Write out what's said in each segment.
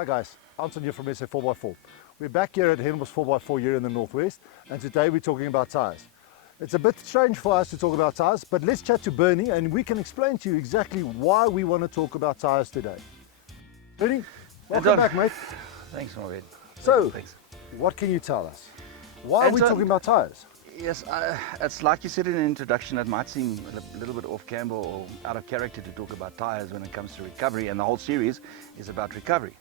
Hi guys, Anton here from SA4x4. We're back here at Hendel's 4x4 here in the Northwest, and today we're talking about tyres. It's a bit strange for us to talk about tyres, but let's chat to Bernie and we can explain to you exactly why we want to talk about tyres today. Bernie, welcome back, mate. Thanks, Maureen. So, Thanks. what can you tell us? Why are we talking about tyres? Yes, it's like you said in the introduction, it might seem a little bit off camber or out of character to talk about tyres when it comes to recovery, and the whole series is about recovery.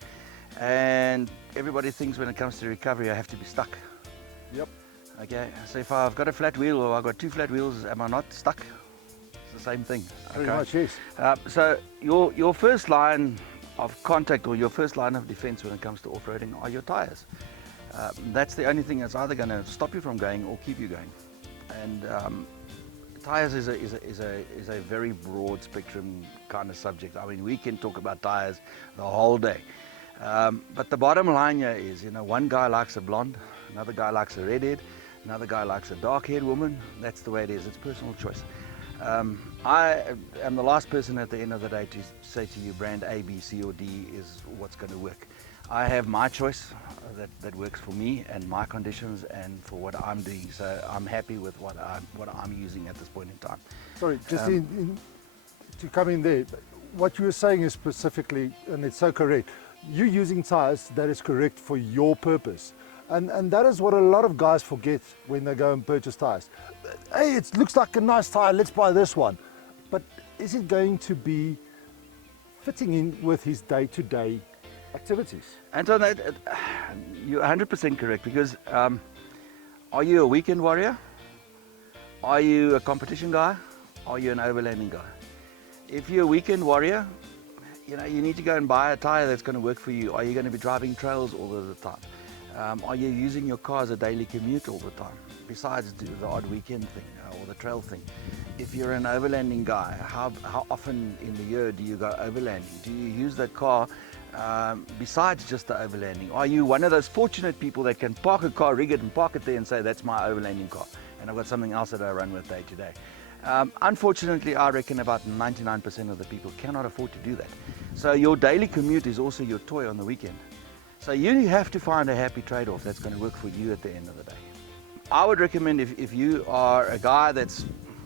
And everybody thinks when it comes to recovery, I have to be stuck. Yep. Okay, so if I've got a flat wheel or I've got two flat wheels, am I not stuck? It's the same thing. Pretty much, yes. So your first line of contact or your first line of defense when it comes to off-roading are your tyres. That's the only thing that's either going to stop you from going or keep you going. And tyres is a very broad spectrum kind of subject. I mean, we can talk about tyres the whole day. But the bottom line here is, you know, one guy likes a blonde, another guy likes a redhead, another guy likes a dark-haired woman. That's the way it is. It's personal choice. I am the last person at the end of the day to say to you brand A, B, C or D is what's going to work. I have my choice that works for me and my conditions and for what I'm doing. So I'm happy with what I'm using at this point in time. Sorry, just to come in there, what you were saying is specifically, and it's so correct, you're using tyres that is correct for your purpose. And that is what a lot of guys forget when they go and purchase tyres. Hey, it looks like a nice tyre, let's buy this one. But is it going to be fitting in with his day-to-day activities? Anton, you're 100% correct, because are you a weekend warrior? Are you a competition guy? Are you an overlanding guy? If you're a weekend warrior, you know, you need to go and buy a tyre that's going to work for you. Are you going to be driving trails all of the time? Are you using your car as a daily commute all the time, besides do the odd weekend thing or the trail thing? If you're an overlanding guy, how often in the year do you go overlanding? Do you use that car besides just the overlanding? Are you one of those fortunate people that can park a car, rig it and park it there and say, that's my overlanding car, and I've got something else that I run with day to day? Unfortunately, I reckon about 99% of the people cannot afford to do that. So your daily commute is also your toy on the weekend. So you have to find a happy trade-off that's going to work for you at the end of the day. I would recommend if you are a guy that's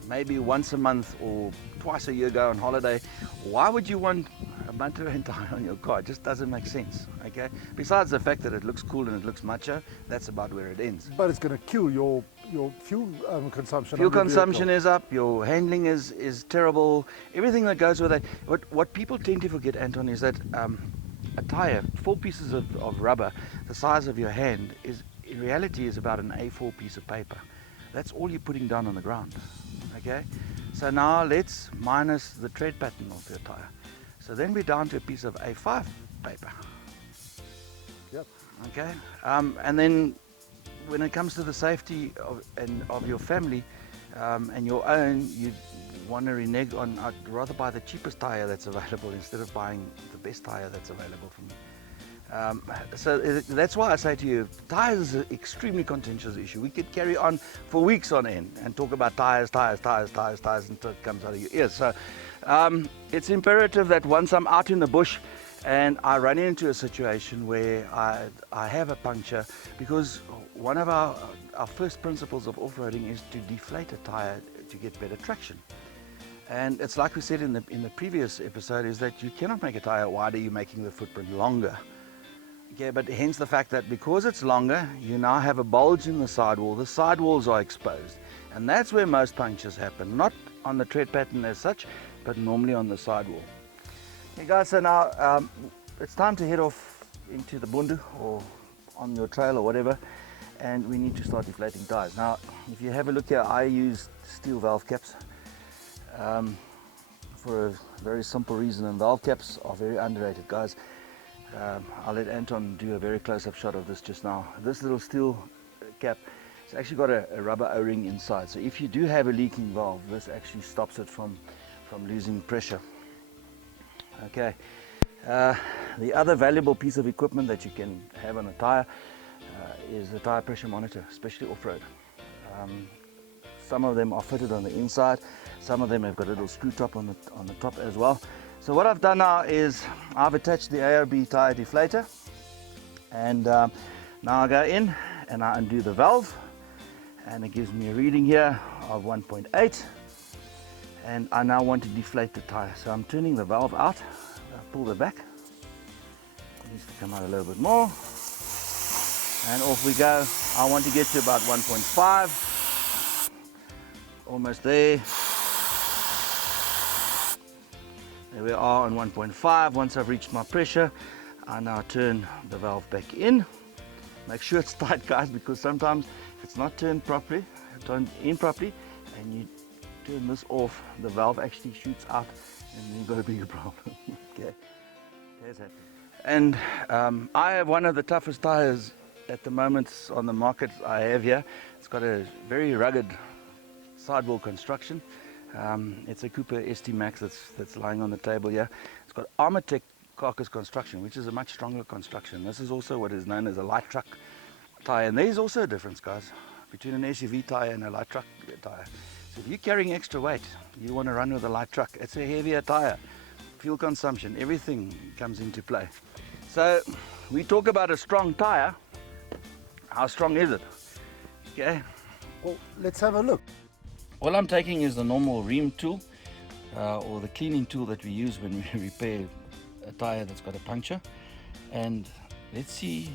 maybe once a month or twice a year go on holiday, why would you want a Monterey tire on your car? It just doesn't make sense, okay? Besides the fact that it looks cool and it looks macho, that's about where it ends. But it's going to kill your fuel consumption. Fuel consumption is up, your handling is terrible, everything that goes with it. What people tend to forget, Anton, is that a tire, 4 pieces of rubber the size of your hand, is in reality is about an A4 piece of paper. That's all you're putting down on the ground, okay? So now let's minus the tread pattern of your tire. So then we're down to a piece of A5 paper. Yep. Okay. And then when it comes to the safety of your family and your own, you want to renege on, I'd rather buy the cheapest tire that's available instead of buying the best tire that's available for me. So that's why I say to you, tyres is an extremely contentious issue. We could carry on for weeks on end and talk about tyres until it comes out of your ears. So it's imperative that once I'm out in the bush and I run into a situation where I have a puncture, because one of our first principles of off-roading is to deflate a tire to get better traction. And it's like we said in the previous episode, is that you cannot make a tire wider, you're making the footprint longer. Okay, but hence the fact that because it's longer, you now have a bulge in the sidewall. The sidewalls are exposed, and that's where most punctures happen, not on the tread pattern as such, but normally on the sidewall. Okay guys, so now it's time to head off into the bundu or on your trail or whatever, and we need to start deflating tires. Now, if you have a look here, I use steel valve caps for a very simple reason, and valve caps are very underrated, guys. I'll let Anton do a very close-up shot of this just now. This little steel cap, it's actually got a rubber O-ring inside, so if you do have a leaking valve, this actually stops it from losing pressure. Okay, the other valuable piece of equipment that you can have on a tire is a tire pressure monitor, especially off-road. Some of them are fitted on the inside, some of them have got a little screw top on the top as well. So what I've done now is I've attached the ARB tire deflator And now I go in and I undo the valve, and it gives me a reading here of 1.8, and I now want to deflate the tire. So I'm turning the valve out, I pull the back, it needs to come out a little bit more, and off we go. I want to get to about 1.5, almost there. There we are on 1.5. Once I've reached my pressure, I now turn the valve back in. Make sure it's tight, guys, because sometimes if it's not turned in properly, and you turn this off, the valve actually shoots out, and you've got a bigger problem. Okay, there's that. And I have one of the toughest tires at the moment on the market I have here. It's got a very rugged sidewall construction. It's a Cooper ST Max that's lying on the table here. It's got Armortech carcass construction, which is a much stronger construction. This is also what is known as a light truck tire, and there's also a difference, guys, between an SUV tire and a light truck tire. So if you're carrying extra weight, you want to run with a light truck, it's a heavier tire. Fuel consumption, everything comes into play. So we talk about a strong tire. How strong is it? Okay. Well, let's have a look. All I'm taking is the normal ream tool or the cleaning tool that we use when we repair a tire that's got a puncture, and let's see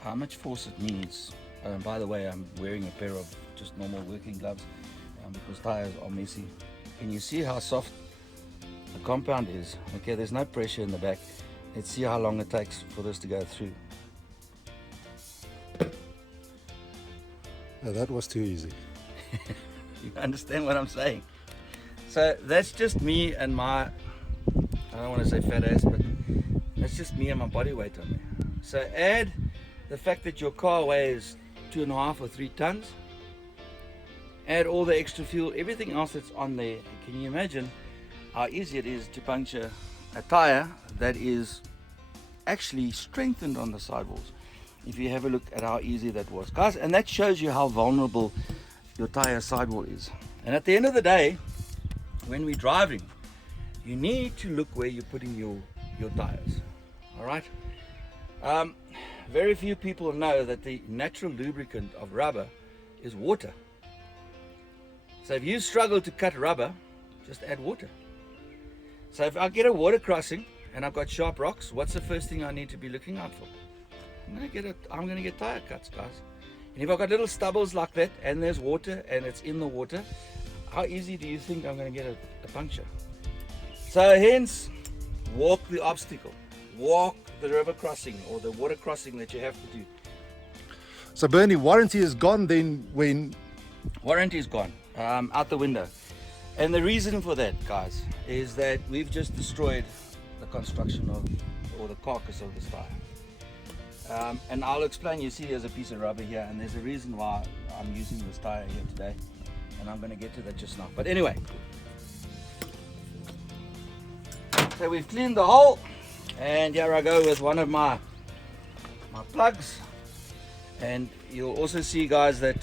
how much force it needs. By the way, I'm wearing a pair of just normal working gloves because tires are messy. Can you see how soft the compound is? Okay, there's no pressure in the back. Let's see how long it takes for this to go through. Oh, that was too easy. You understand what I'm saying? So that's just me and my, I don't want to say fat ass, but that's just me and my body weight on there. So add the fact that your car weighs 2.5 or 3 tons. Add all the extra fuel, everything else that's on there. Can you imagine how easy it is to puncture a tire that is actually strengthened on the sidewalls? If you have a look at how easy that was, guys, and that shows you how vulnerable your tire sidewall is. And at the end of the day, when we're driving, you need to look where you're putting your tires. All right. Very few people know that the natural lubricant of rubber is water. So if you struggle to cut rubber, just add water. So if I get a water crossing and I've got sharp rocks, what's the first thing I need to be looking out for? I'm gonna get tire cuts, guys. And if I've got little stubbles like that and there's water and it's in the water, how easy do you think I'm gonna get a puncture? So hence, walk the obstacle. Walk the river crossing or the water crossing that you have to do. So Bernie, warranty is gone then when? Warranty is gone, out the window. And the reason for that, guys, is that we've just destroyed the construction of, or the carcass of this tire. And I'll explain. You see there's a piece of rubber here, and there's a reason why I'm using this tire here today, and I'm going to get to that just now. But anyway, so we've cleaned the hole, and here I go with one of my plugs. And you'll also see, guys, that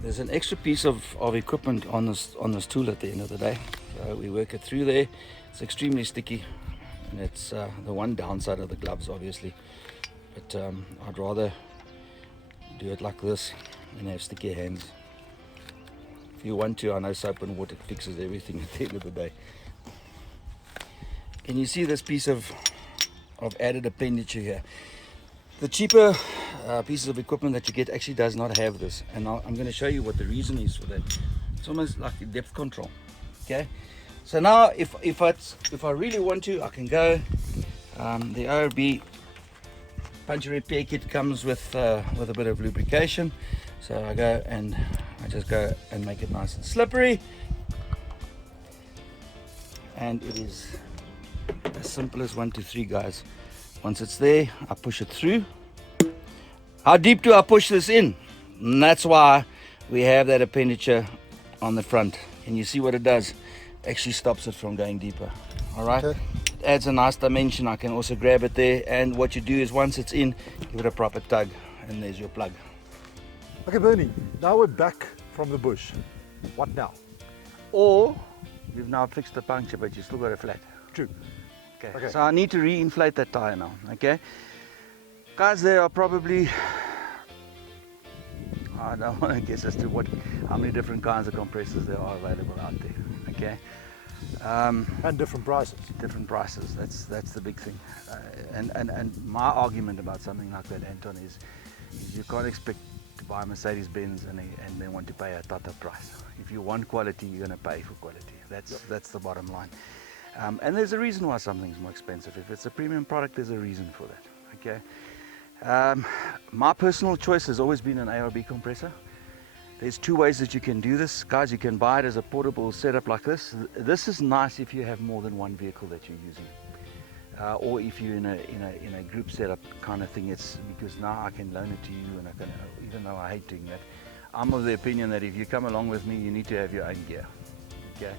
there's an extra piece of equipment on this tool at the end of the day. So we work it through there. It's extremely sticky, and it's the one downside of the gloves, obviously. But I'd rather do it like this than have sticky hands. If you want to, I know soap and water fixes everything at the end of the day. Can you see this piece of added appendature here? The cheaper pieces of equipment that you get actually does not have this, and I'm going to show you what the reason is for that. It's almost like a depth control. Okay, so now if I really want to, I can go. The ORB puncture repair kit comes with a bit of lubrication, so I go and I just go and make it nice and slippery, and it is as simple as 1, 2, 3, guys. Once it's there, I push it through. How deep do I push this in? And that's why we have that appendature on the front. And you see what it does? Actually stops it from going deeper. All right. Okay. It adds a nice dimension. I can also grab it there. And what you do is once it's in, give it a proper tug, and there's your plug. Okay, Bernie, now we're back from the bush. What now? Or you've now fixed the puncture, but you still got a flat. True. Okay. So I need to re-inflate that tire now. Okay. Guys, there are probably, I don't want to guess as to how many different kinds of compressors there are available out there. Okay. And different prices. Different prices. That's the big thing. And my argument about something like that, Anton, is you can't expect to buy a Mercedes-Benz and then want to pay a Tata price. If you want quality, you're going to pay for quality. That's the bottom line. And there's a reason why something's more expensive. If it's a premium product, there's a reason for that. Okay. My personal choice has always been an ARB compressor. There's two ways that you can do this, guys. You can buy it as a portable setup like this. This is nice if you have more than one vehicle that you're using, or if you're in a group setup kind of thing. It's because now I can loan it to you, and I can, even though I hate doing that, I'm of the opinion that if you come along with me, you need to have your own gear. Okay.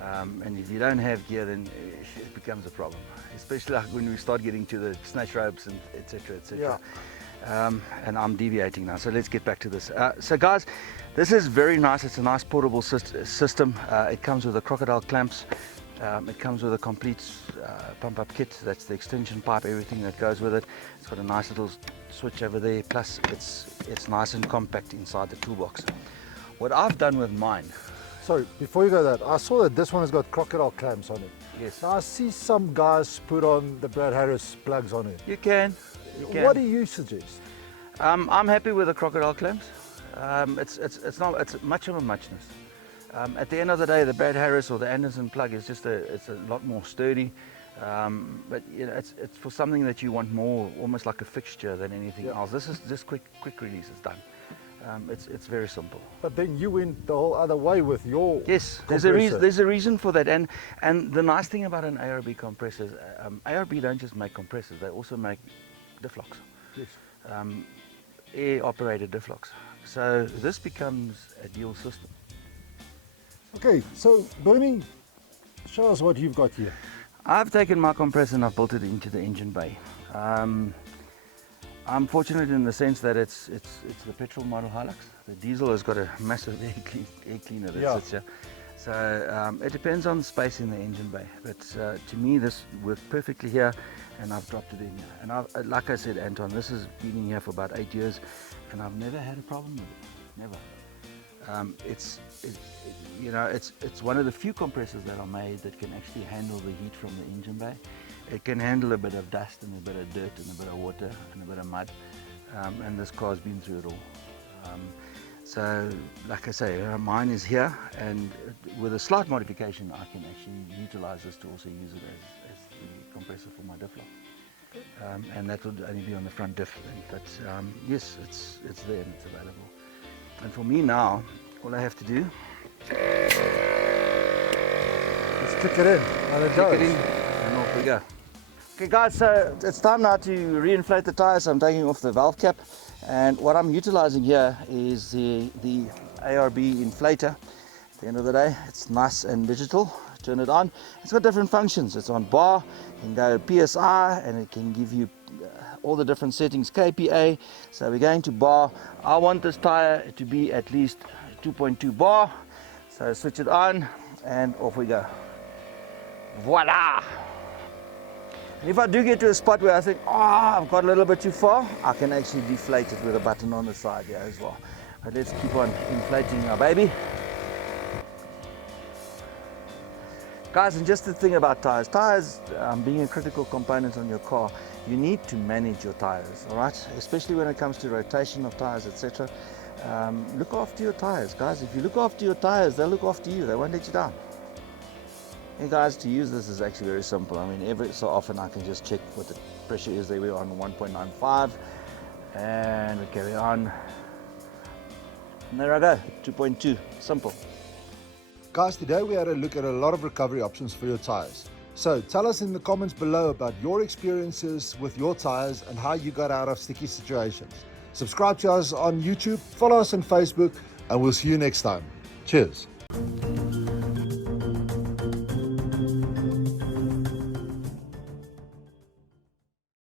And if you don't have gear, then it becomes a problem, especially like when we start getting to the snatch ropes and etc. etc. And I'm deviating now, so let's get back to this. So guys, this is very nice. It's a nice portable system. It comes with the crocodile clamps. It comes with a complete pump up kit. That's the extension pipe, everything that goes with it. It's got a nice little switch over there, plus it's nice and compact inside the toolbox. What I've done with mine, Sorry, before you go that, I saw that this one has got crocodile clamps on it. yes, Now I see some guys put on the Brad Harris plugs on it. you can. What do you suggest? I'm happy with the crocodile clamps. It's much of a muchness. At the end of the day, the Brad Harris or the Anderson plug is just it's a lot more sturdy. But you know, it's for something that you want more, almost like a fixture than anything else. This is just quick release. It's done. It's very simple. But then you went the whole other way with your Yes, compressor. there's a reason for that. And the nice thing about an ARB compressor is ARB don't just make compressors; they also make diff locks. Yes. Air operated diff locks. So this becomes a dual system. Okay, so Bernie, show us what you've got here. I've taken my compressor and I've built it into the engine bay. I'm fortunate in the sense that it's the petrol model Hilux. The diesel has got a massive air cleaner that sits here. So it depends on the space in the engine bay. But to me, this worked perfectly here, and I've dropped it in here. And like I said, Anton, this has been in here for about 8 years, and I've never had a problem with it. Never. It's one of the few compressors that are made that can actually handle the heat from the engine bay. It can handle a bit of dust and a bit of dirt and a bit of water and a bit of mud, and this car's been through it all. So, like I say, mine is here, and with a slight modification, I can actually utilize this to also use it as the compressor for my diff lock. And that would only be on the front diff. But yes, it's there and it's available. And for me now, all I have to do Let's click it in, and it goes. click it in, and off we go. Okay guys, so it's time now to reinflate the tires. I'm taking off the valve cap, and what I'm utilizing here is the ARB inflator. At the end of the day, it's nice and digital. Turn it on. It's got different functions. It's on bar, you can go PSI, and it can give you all the different settings, KPA. So we're going to bar. I want this tire to be at least 2.2 bar. So switch it on, and off we go. Voila! And if I do get to a spot where I think, I've got a little bit too far, I can actually deflate it with a button on the side here as well. But let's keep on inflating our baby. Guys, and just the thing about tires, being a critical component on your car, you need to manage your tires, all right? Especially when it comes to rotation of tires, etc. Look after your tires, guys. If you look after your tires, they'll look after you. They won't let you down. Hey guys, to use this is actually very simple. I mean, every so often I can just check what the pressure is. There we are on 1.95, and we carry on. And there I go, 2.2, simple. Guys, today we had a look at a lot of recovery options for your tires. So tell us in the comments below about your experiences with your tires and how you got out of sticky situations. Subscribe to us on YouTube, follow us on Facebook, and we'll see you next time. Cheers.